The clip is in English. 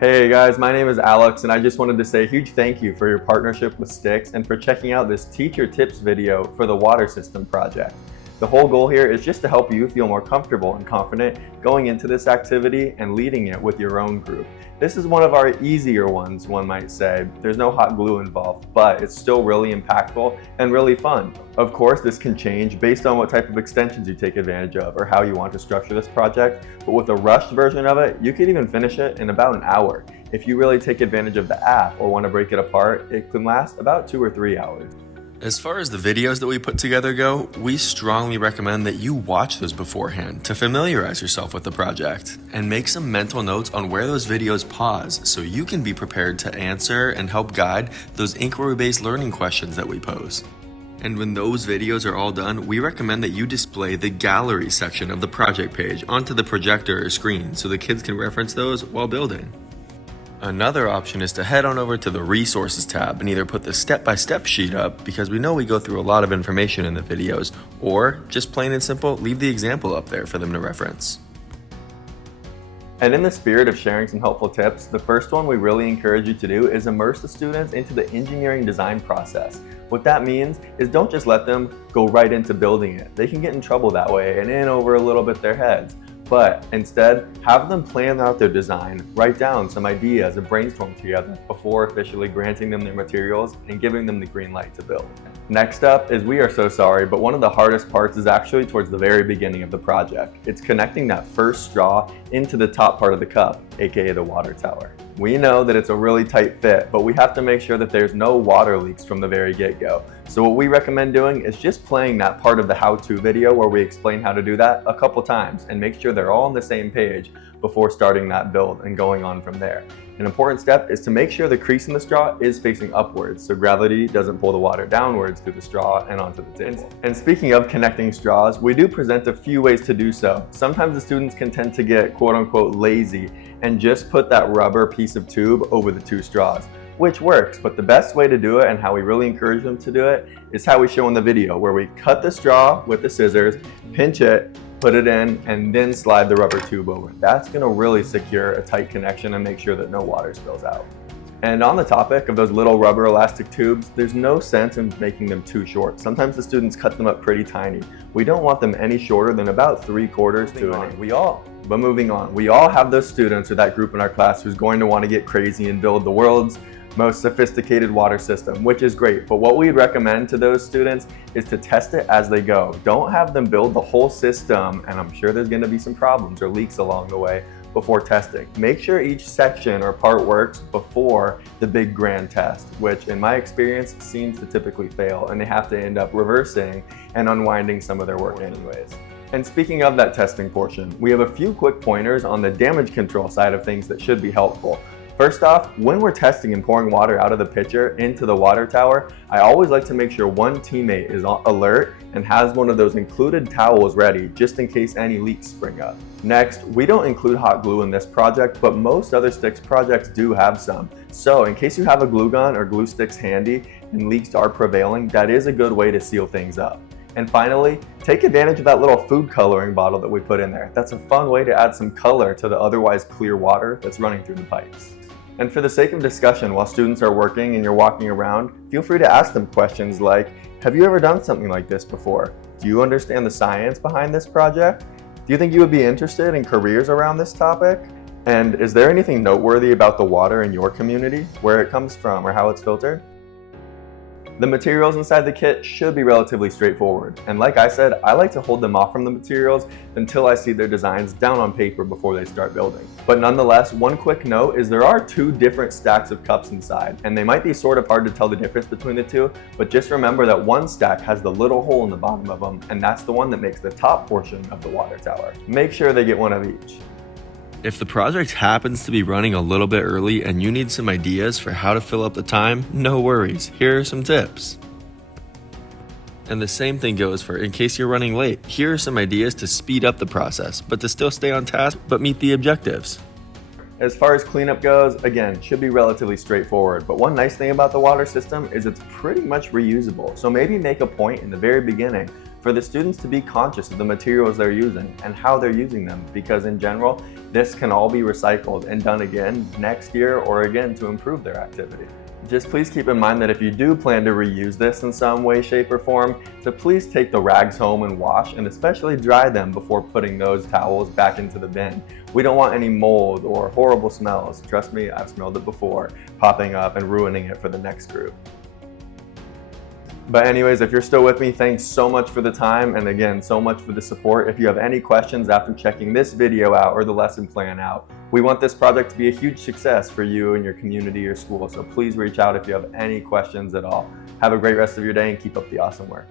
Hey guys, my name is Alex and I just wanted to say a huge thank you for your partnership with Styx and for checking out this teacher tips video for the water system project. The whole goal here is just to help you feel more comfortable and confident going into this activity and leading it with your own group. This is one of our easier ones, one might say. There's no hot glue involved, but it's still really impactful and really fun. Of course, this can change based on what type of extensions you take advantage of or how you want to structure this project, but with a rushed version of it, you can even finish it in about an hour. If you really take advantage of the app or want to break it apart, it can last about 2 or 3 hours. As far as the videos that we put together go, we strongly recommend that you watch those beforehand to familiarize yourself with the project and make some mental notes on where those videos pause so you can be prepared to answer and help guide those inquiry-based learning questions that we pose. And when those videos are all done, we recommend that you display the gallery section of the project page onto the projector or screen so the kids can reference those while building. Another option is to head on over to the resources tab and either put the step-by-step sheet up, because we know we go through a lot of information in the videos, or just plain and simple, leave the example up there for them to reference. And in the spirit of sharing some helpful tips, the first one we really encourage you to do is immerse the students into the engineering design process. What that means is don't just let them go right into building it. They can get in trouble that way and in over a little bit their heads. But instead, have them plan out their design, write down some ideas and brainstorm together before officially granting them their materials and giving them the green light to build. Next up is, we are so sorry, but one of the hardest parts is actually towards the very beginning of the project. It's connecting that first straw into the top part of the cup, aka the water tower. We know that it's a really tight fit, but we have to make sure that there's no water leaks from the very get-go. So what we recommend doing is just playing that part of the how-to video where we explain how to do that a couple times and make sure they're all on the same page before starting that build and going on from there. An important step is to make sure the crease in the straw is facing upwards so gravity doesn't pull the water downwards through the straw and onto the table. And speaking of connecting straws, we do present a few ways to do so. Sometimes the students can tend to get quote-unquote lazy and just put that rubber piece of tube over the 2 straws, which works, but the best way to do it and how we really encourage them to do it is how we show in the video, where we cut the straw with the scissors, pinch it, put it in, and then slide the rubber tube over. That's gonna really secure a tight connection and make sure that no water spills out. And on the topic of those little rubber elastic tubes, there's no sense in making them too short. Sometimes the students cut them up pretty tiny. We don't want them any shorter than about 3/4 to an inch. Moving on, we all have those students or that group in our class who's going to want to get crazy and build the world's most sophisticated water system, which is great. But what we recommend to those students is to test it as they go. Don't have them build the whole system, and I'm sure there's going to be some problems or leaks along the way, before testing. Make sure each section or part works before the big grand test, which in my experience seems to typically fail, and they have to end up reversing and unwinding some of their work anyways. And speaking of that testing portion, we have a few quick pointers on the damage control side of things that should be helpful. First off, when we're testing and pouring water out of the pitcher into the water tower, I always like to make sure one teammate is alert and has one of those included towels ready just in case any leaks spring up. Next, we don't include hot glue in this project, but most other Styx projects do have some. So in case you have a glue gun or glue sticks handy and leaks are prevailing, that is a good way to seal things up. And finally, take advantage of that little food coloring bottle that we put in there. That's a fun way to add some color to the otherwise clear water that's running through the pipes. And for the sake of discussion while students are working and you're walking around, feel free to ask them questions like, have you ever done something like this before? Do you understand the science behind this project? Do you think you would be interested in careers around this topic? And is there anything noteworthy about the water in your community, where it comes from or how it's filtered? The materials inside the kit should be relatively straightforward, and like I said, I like to hold them off from the materials until I see their designs down on paper before they start building. But nonetheless, one quick note is there are 2 different stacks of cups inside, and they might be sort of hard to tell the difference between the 2, but just remember that one stack has the little hole in the bottom of them, and that's the one that makes the top portion of the water tower. Make sure they get one of each. If the project happens to be running a little bit early and you need some ideas for how to fill up the time, no worries, here are some tips. And the same thing goes for in case you're running late, here are some ideas to speed up the process, but to still stay on task but meet the objectives. As far as cleanup goes, again, should be relatively straightforward, but one nice thing about the water system is it's pretty much reusable. So maybe make a point in the very beginning for the students to be conscious of the materials they're using and how they're using them, because in general, this can all be recycled and done again next year or again to improve their activity. Just please keep in mind that if you do plan to reuse this in some way, shape, or form, to please take the rags home and wash and especially dry them before putting those towels back into the bin. We don't want any mold or horrible smells, trust me, I've smelled it before, popping up and ruining it for the next group. But anyways, if you're still with me, thanks so much for the time, and again, so much for the support. If you have any questions after checking this video out or the lesson plan out, we want this project to be a huge success for you and your community or school, so please reach out if you have any questions at all. Have a great rest of your day and keep up the awesome work.